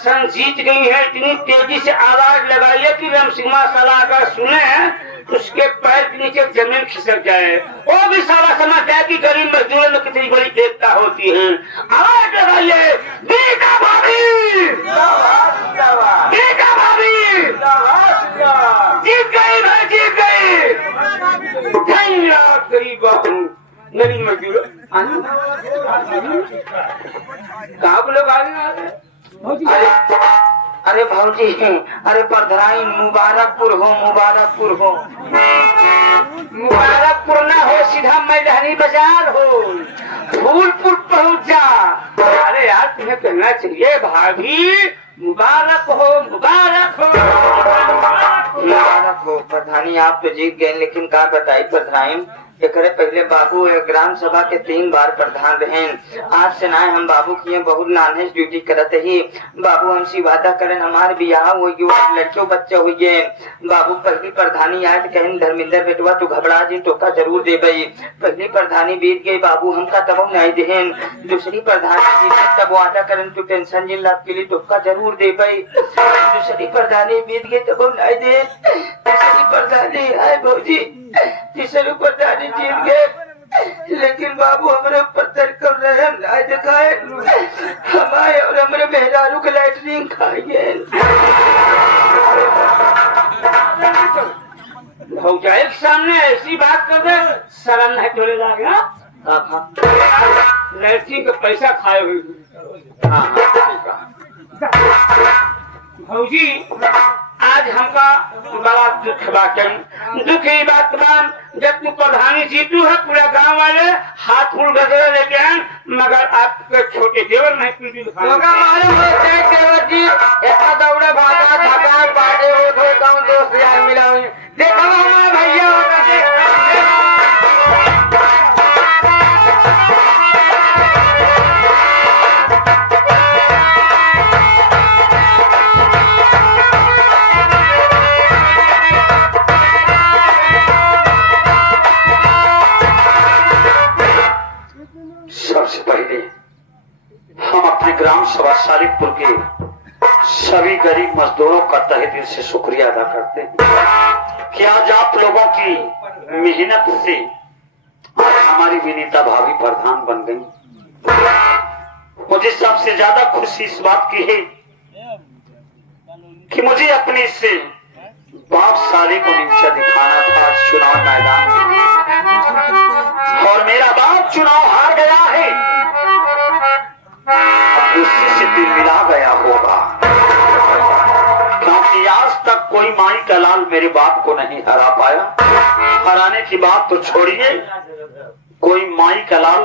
Election जीत गई है, इतनी तेजी से आवाज लगाइए कि रमसिंह साला अगर सुने उसके पैर के नीचे जमीन खिसक जाए। वो भी सारा समझता है कि गरीब मजदूरों में कितनी बड़ी एकता होती है। आवाज लगाइए, बीका भाभी, बीका भाभी जीत गई, भाई जीत गई। धन्यवाद गरीब बाबू, गरीब मजदूर कहाँ लोग आगे। अरे भाजी, अरे परधराई मुबारकपुर हो, मुबारकपुर हो। मुबारकपुर ना हो, सीधा मैदानी बाजार हो, फूलपुर पहुंच जा। अरे यार तुम्हें कहना चाहिए भाभी मुबारक हो, मुबारक हो, मुबारक हो। प्रधानी आप तो जीत गए, लेकिन क्या बताई प्रधानी, एकरे पहले बाबू ग्राम सभा के 3 बार प्रधान रहे। आज से ना हम बाबू की बहुत नानेस ड्यूटी करते ही। बाबू हमसे वादा करें हमारे बियाह हो गए, लड़के बच्चे हुए। बाबू पहली प्रधानी आए तो कहें धर्मेंद्र बेटवा तू घबरा जी तो का जरूर दे भाई। पहली प्रधानी बीत गई बाबू हमका तब नहीं देन। दूसरी प्रधानी जीते तब वादा करें तू टेंशन जिन लाभ के लिए तो का जरूर दे भाई। दूसरी प्रधानी बीत गई तब नहीं दे। तीसरी प्रधानी आए भौजी, तीसरी प्रधानी जीत गए, लेकिन बाबू हमारे ऊपर कर रहे हैं लाए दिखाए हमारे और हमारे मेहरारू के लाइटनिंग खाएंगे। भौजाई के सामने ऐसी बात कर दे शर्म नहीं तोड़े लागेगा। लड़की का पैसा खाए हुए। भौजी आज हमका बड़ा दुख बाटन, दुख ही बात तमाम। जब तू प्रधानी जीतू है पूरा गांव वाले हाथ फूल गजरे लेके आए, मगर आपके छोटे देवर नहीं पीटी देवर जी ऐसा दौड़े भागा थका पाटे हो तो गाँव दोस्त यार मिला हुई देखा हमारा भैया ग्राम सभा सालिकपुर के सभी गरीब मजदूरों का तहे दिल से शुक्रिया अदा करते हैं कि आज आप लोगों की मेहनत से हमारी विनीता भाभी प्रधान बन गई। मुझे सबसे ज्यादा खुशी इस बात की है कि मुझे अपने से बाप साले को नीचा दिखाना था चुनाव मैदान में, और मेरा बाप चुनाव हार गया है। उससे से दिल मिला गया होगा, क्योंकि आज तक कोई माई का लाल मेरे बाप को नहीं हरा पाया। हराने की बात तो छोड़िए, कोई माई का लाल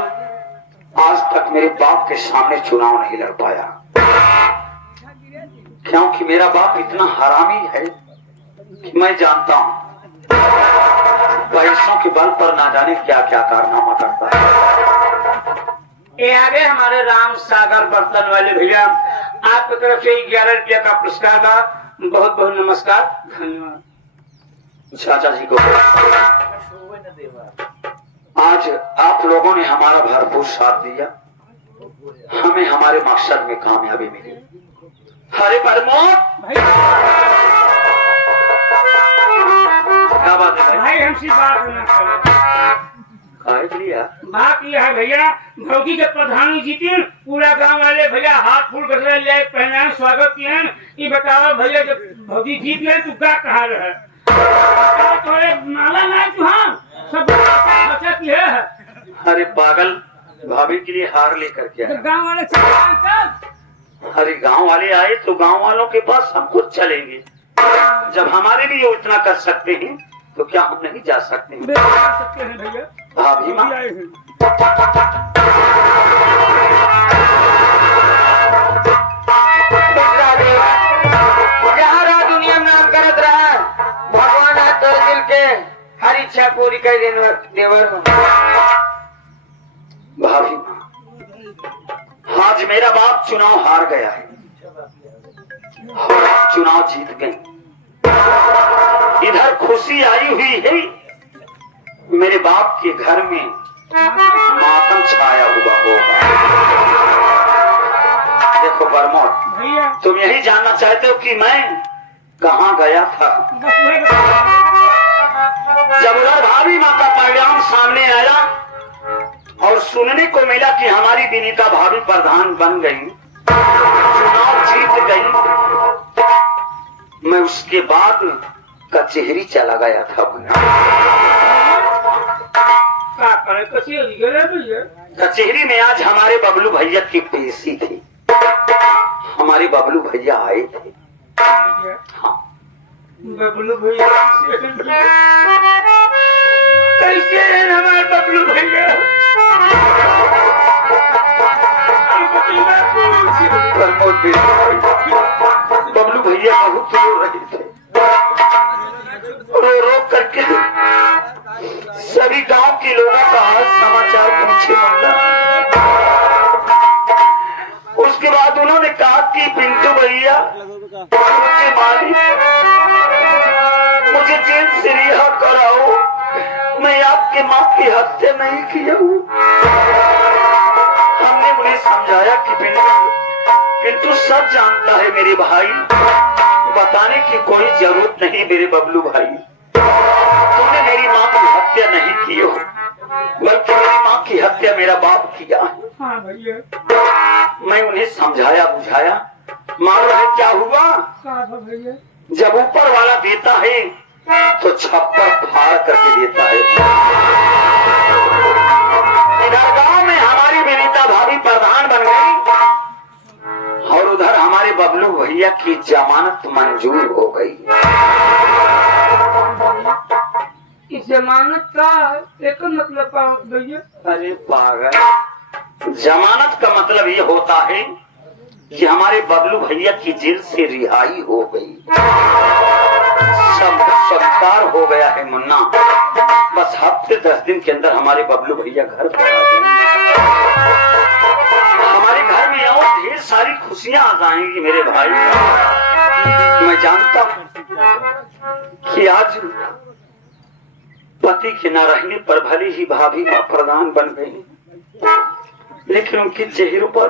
आज तक मेरे बाप के सामने चुनाव नहीं लड़ पाया, क्योंकि मेरा बाप इतना हरामी है कि मैं जानता हूं पैसों के बल पर ना जाने क्या क्या कारनामा करता है। ये आगे हमारे राम सागर बर्तन वाले भैया आपकी तरफ से 11 रुपया का पुरस्कार का बहुत बहुत नमस्कार, धन्यवाद। चाचा जी को आज आप लोगों ने हमारा भरपूर साथ दिया, हमें हमारे मकसद में कामयाबी मिली। हरे प्रमोद क्या बात है भाई, हमसे बात ना बात यह है भैया, भौजी के प्रधानी जीती, पूरा गांव वाले भैया हाथ फूल कर ले पहनाए स्वागत किए। ये बताओ भैया जब भौजी जीत गए तू क्या कहा रहे थोड़े माला नहीं तू सब अच्छा किए है। अरे पागल, भाभी के लिए हार लेकर क्या गांव वाले अरे गांव वाले आए तो गांव वालों के पास हम खुद चलेंगे। जब हमारे लिए इतना कर सकते हैं तो क्या हम नहीं जा सकते हैं भैया। भाभी माँ दुनिया में नाम करत रहा भगवान तेरे दिल के हर इच्छा पूरी कर देवर हो। भाभी माँ आज मेरा बाप चुनाव हार गया है, चुनाव जीत गए। इधर खुशी आई हुई है, मेरे बाप के घर में मातम छाया हुआ होगा। देखो बरमोर, भैया तुम यही जानना चाहते हो कि मैं कहाँ गया था। जब उधर भाभी माँ का परिणाम सामने आया और सुनने को मिला कि हमारी विनीता भाभी प्रधान बन गई, चुनाव जीत गई, मैं उसके बाद कचहरी चला गया था। कचहरी में आज हमारे बबलू भैया की पेशी थी। हमारे बबलू भैया आए थे। हाँ, बबलू भैया कैसे हैं हमारे बबलू भैया? बबलू भैया बहुत रो रहे थे, रो रो करके सभी गांव के लोगों का हाल समाचार पूछे। उसके बाद उन्होंने कहा कि पिंटू भैया मुझे मालिक, मुझे जेल से रिहा कराओ, मैं आपके माँ की हत्या नहीं किया हूँ। हमने उन्हें समझाया कि पिंटू सब जानता है मेरे भाई, बताने की कोई जरूरत नहीं मेरे बबलू भाई। तुमने मेरी माँ की हत्या नहीं की हो, बल्कि मेरी माँ की हत्या मेरा बाप किया है। हाँ भैया, मैं उन्हें समझाया बुझाया। मालूम है क्या हुआ? भैया जब ऊपर वाला देता है तो छप्पर फाड़ करके देता है। इधर गांव में हमारी विनीता भाभी प्रधान बन गई और उधर हमारे बबलू भैया की जमानत मंजूर हो गई। इस जमानत का एक मतलब क्या भैया? अरे पागल, जमानत का मतलब ये होता है कि हमारे बबलू भैया की जेल से रिहाई हो गई, सब संस्कार हो गया है मुन्ना। बस हफ्ते 10 दिन के अंदर हमारे बबलू भैया घर पर आ जाएंगे। हमारे घर में और ढेर सारी खुशियां आ जाएंगी मेरे भाई। मैं जानता हूँ कि आज पति के न रहने पर भले ही भाभी माँ प्रधान बन गई, लेकिन उनके चेहरों पर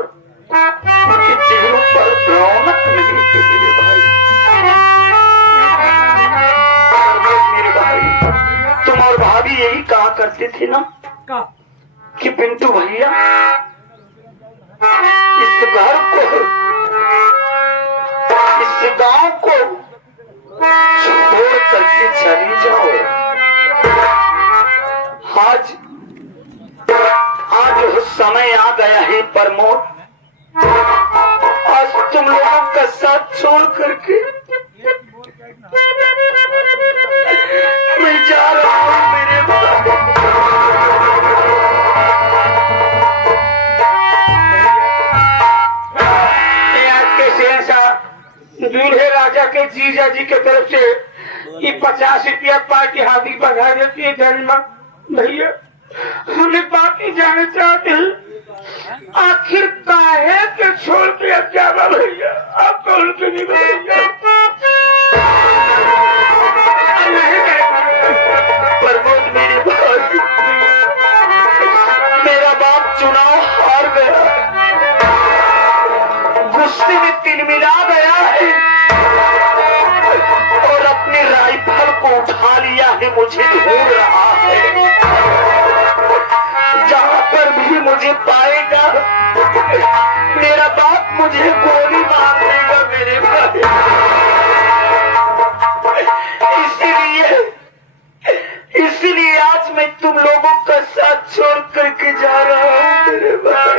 रौनक नहीं थी मेरे भाई। मेरे भाई, तुम और भाभी यही कहा करते थे ना कि पिंटू भैया इस घर को, इस गांव को छोड़ करके चली जाओ। आज समय आ गया है प्रमोद, आज तुम लोगों का साथ छोड़ करके मैं जा रहा हूँ मेरे भाई। आज के शहंशाह दूल्हे राजा के जीजा जी के तरफ से ये 50 रुपया पार्टी हाथी बढ़ा देती है। धर्मा भैया, हमें बाकी जाना चाहते हैं, आखिर काहे के छोड़ के अब जावा भैया? आप तो उनके नहीं भैया प्रमोद मेरे भाई, मेरा बाप चुनाव हार गया, गुस्से में तिलमिला गया है और अपने राइफल को उठा लिया है, मुझे ढूंढ रहा है। जहाँ पर भी मुझे पाएगा मेरा बाप मुझे गोली मार देगा मेरे भाई। इसलिए आज मैं तुम लोगों का साथ छोड़ करके जा रहा हूँ मेरे भाई।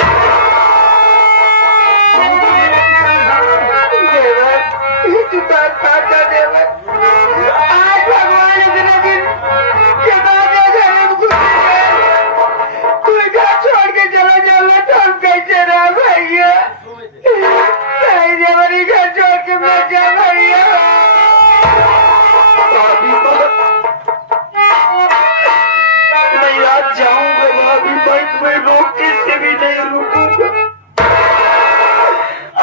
आज भगवान इतने दिन के बाद छोड़ के चला जाना तो हम कैसे रह भैया? जबरी घर छोड़ के मत जा भैया। मैं आज जाऊंगा भाभी, मैं रोके से भी नहीं रुकूंगा।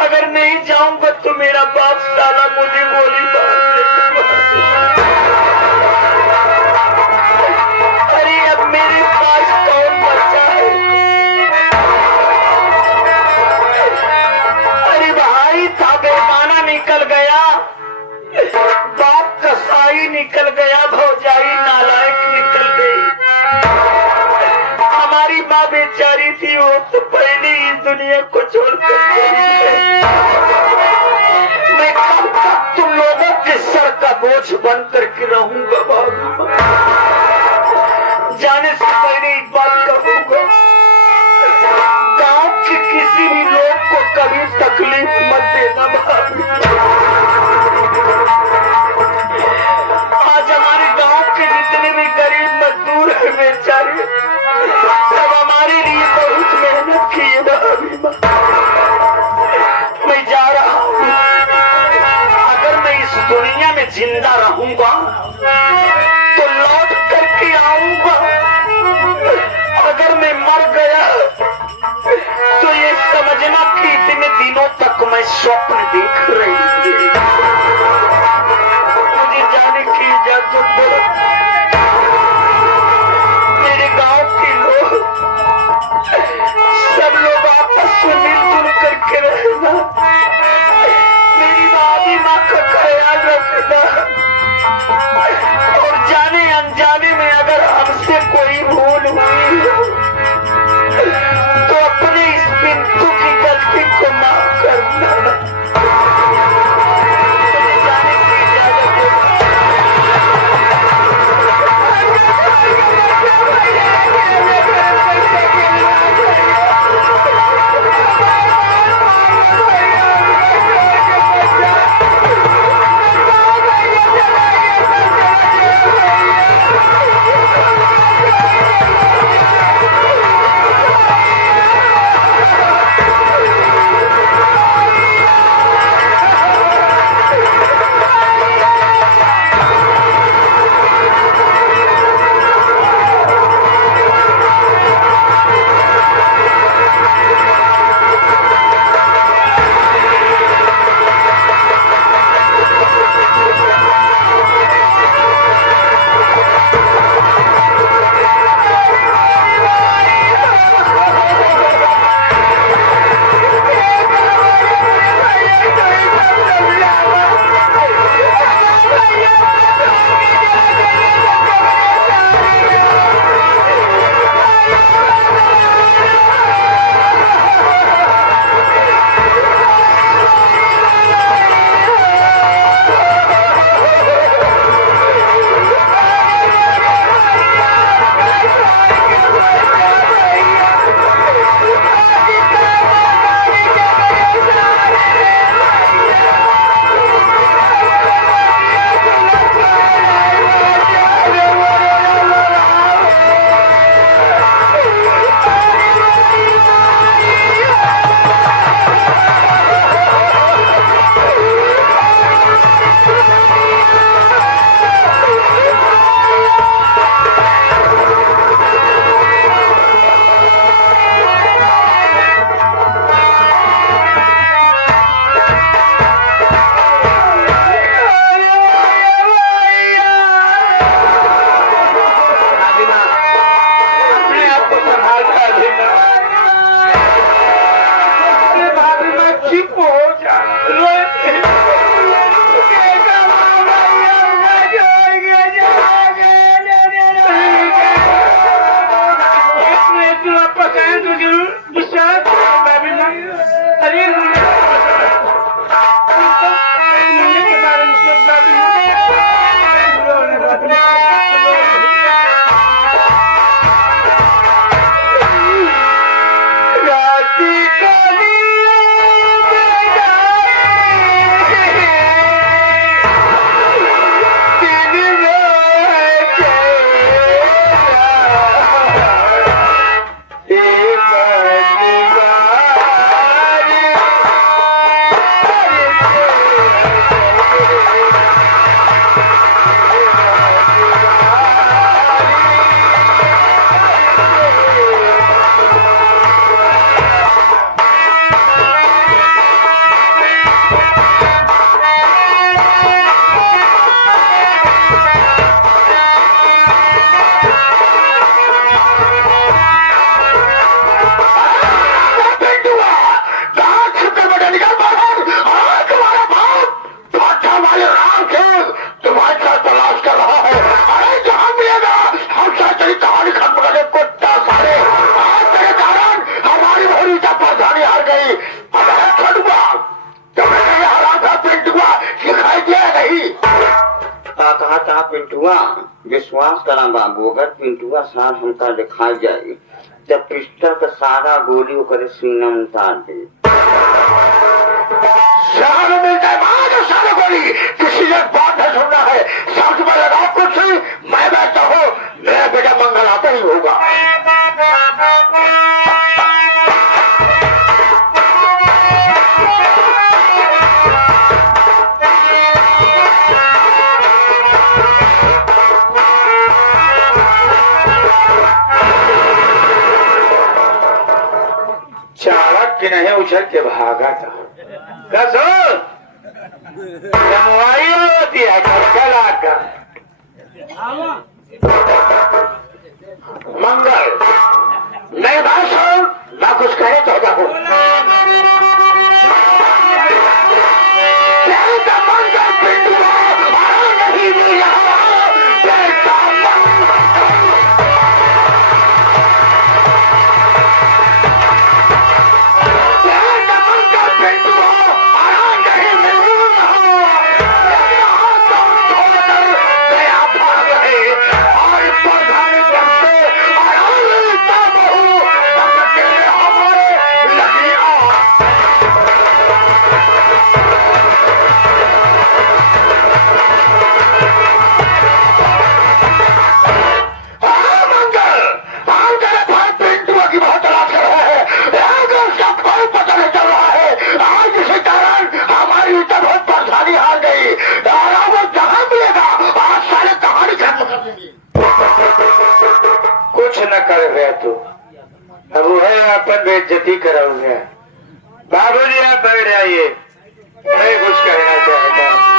अगर नहीं जाऊंगा तो मेरा बाप साला मुझे गोली मार देगा। अरे अब मेरे पास कौन बचा है? अरे बेचारी थी वो तो पहले ही इस दुनिया को छोड़कर चली गई। मैं कब तक तुम लोगों के सर का बोझ बन करके रहूंगा बाबू। जाने से पहले एक बात कहूंगा, गांव के किसी भी लोग को कभी तकलीफ मत देना बाबू। आज हमारे गांव के जितने भी गरीब मजदूर हैं बेचारे, सब हमारे लिए बहुत मेहनत की है भाभी। मैं जा रहा हूँ, अगर मैं इस दुनिया में जिंदा रहूंगा तो लौट करके आऊंगा, अगर मैं मर गया तो ये समझना कि इतने दिनों तक मैं स्वप्न देख रही थी। मुझे जाने की इजाजत दो। मेरे गांव के लोग सब लोग आपस में मिलजुल करके रहना, मेरी दादी माँ का ख्याल रखना, और जाने अनजाने में अगर हमसे कोई भूल हुई तो अपने इस बिंदु की गलती को माफ करना। मुझे जाने की इजाजत दो। पिंटुआ विश्वास करा बाबू, अगर पिंटुआ साथ हमका दिखाई जाए जब पिस्टल का सारा गोली ओकरे सीना में उतार दे। सारा मिलता है वहां जो सारा गोली किसी ने बात है सुनना है, साथ में लगाओ कुछ, मैं बैठता हूँ, मेरा बेटा मंगल आता ही होगा। चाणक के नहीं उछल के भागा था। होती है का मंगल नहीं बात सुन, ना कुछ कहे तो जाओ। मंगल पिंटुआ नहीं मिला बेटा बेइज्जती कराऊंगा। बाबूजी आप बैठ जाइए, मैं कुछ कहना चाहता हूँ।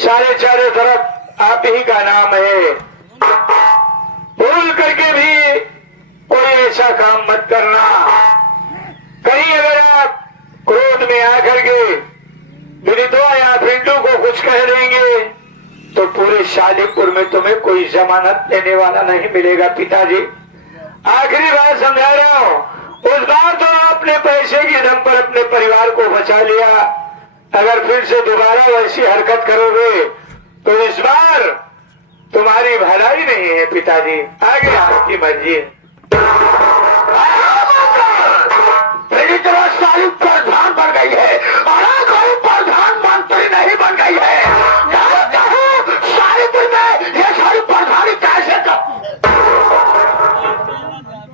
सारे चारों तरफ आप ही का नाम है, भूल करके भी कोई ऐसा काम मत करना। कहीं अगर आप क्रोध में आकर के विदितवा या पिंटू को कुछ कह देंगे तो पूरे शालीपुर में तुम्हें कोई जमानत देने वाला नहीं मिलेगा पिताजी। आखिरी बार समझा रहा हूँ, उस बार तो आपने पैसे की दम पर अपने परिवार को बचा लिया, अगर फिर से दोबारा वैसी हरकत करोगे तो इस बार तुम्हारी भलाई नहीं है पिताजी, आगे आपकी मर्जी है। मेरी तरह सारी प्रधान बन गई है और कोई प्रधानमंत्री नहीं बन गई है। शालीपुर में ये सारी प्रधानी कैसे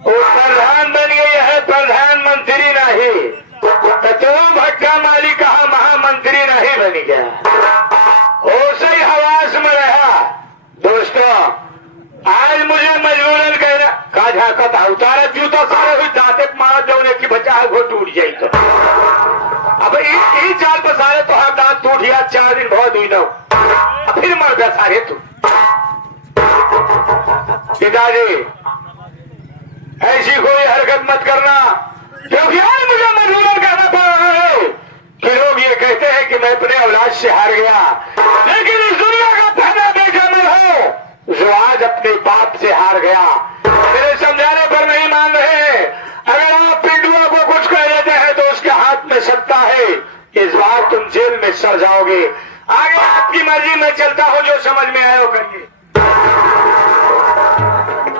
प्रधान बन गई है, प्रधानमंत्री नहीं। तो भट्टा माली कहा महामंत्री नहीं बन गया, उसे ही हवास में रहा। दोस्तों आज मुझे मजबूरन कहना का झाकता उतारा जूता सारे हुई दांते मारा जौने की बचा वो टूट जाई तो अब ई चाल पर सारे तो हर दांत टूट गया, 4 दिन बहुत हुई दो फिर मर गया सारे तू। पिताजी ऐसी कोई हरकत मत करना, क्योंकि आज मुझे मजबूरन कहना पड़ रहा है कि लोग ये कहते हैं कि मैं अपने औलाद से हार गया, लेकिन इस दुनिया का पहला बेटा मैं हूं जो आज अपने बाप से हार गया। मेरे समझाने पर नहीं मान रहे। अगर आप पिंडुआ को कुछ कह देते हैं तो उसके हाथ में सत्ता है, इस बार तुम जेल में सड़ जाओगे। आगे आपकी मर्जी, मैं चलता हूँ, जो समझ में आए वो करिए।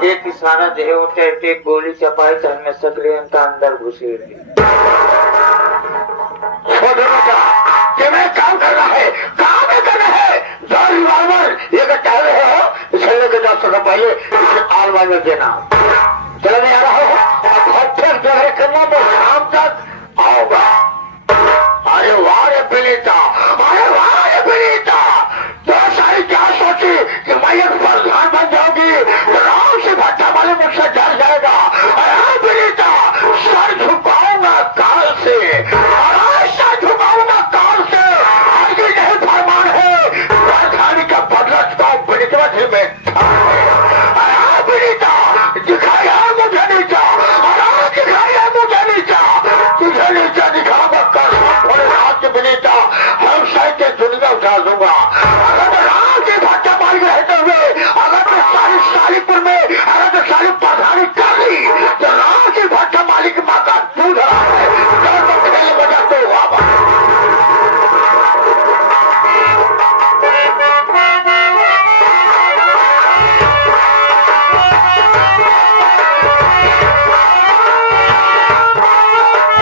एक इशारा दे होते एक गोली चपाई तो हमें सकले इनका अंदर घुसे कि मैं काम करना है, काम है करना है। दो रिवॉल्वर ये कह रहे हो छल्ले के 10 टका पहले इसे आलवाल में देना चला नहीं आ रहा हो और करना तो शाम तक